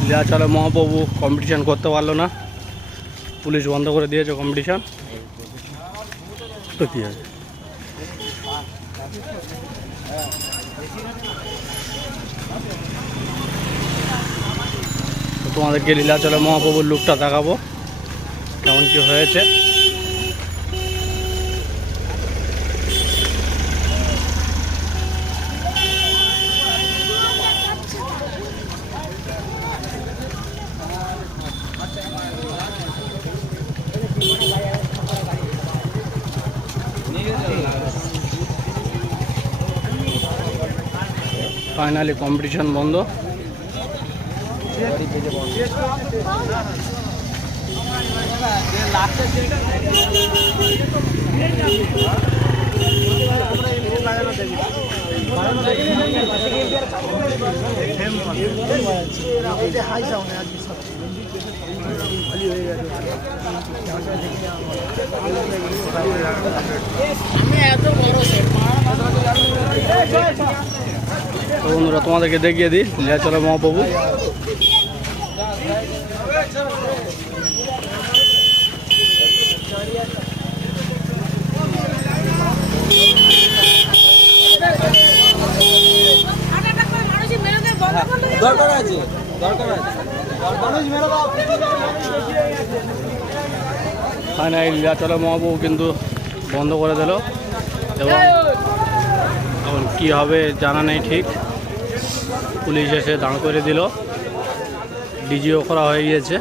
লীলাচলে Mahaprabhu competition করতে পারল না। পুলিশ বন্ধ করে দিয়েছে কম্পিটিশান তো আছে? তোমাদেরকে লীলাচলে মহাপ্রভুর লুকটা দেখাবো। কেমন কি হয়েছে? ফাইনালি কম্পিটিশন বন্ধ তোমাদেরকে দেখিয়ে দিই। লীলাচলা মহাপ্রভু। দরকার আছে দরকার আছে। ফাইনালি লীলাচলা মহাবু কিন্তু বন্ধ করে দিল। এবং এখন কী হবে জানা নেই ঠিক। পুলিশ এসে দাঁড় করে দিল। ডিজিও করা হয়ে গিয়েছে।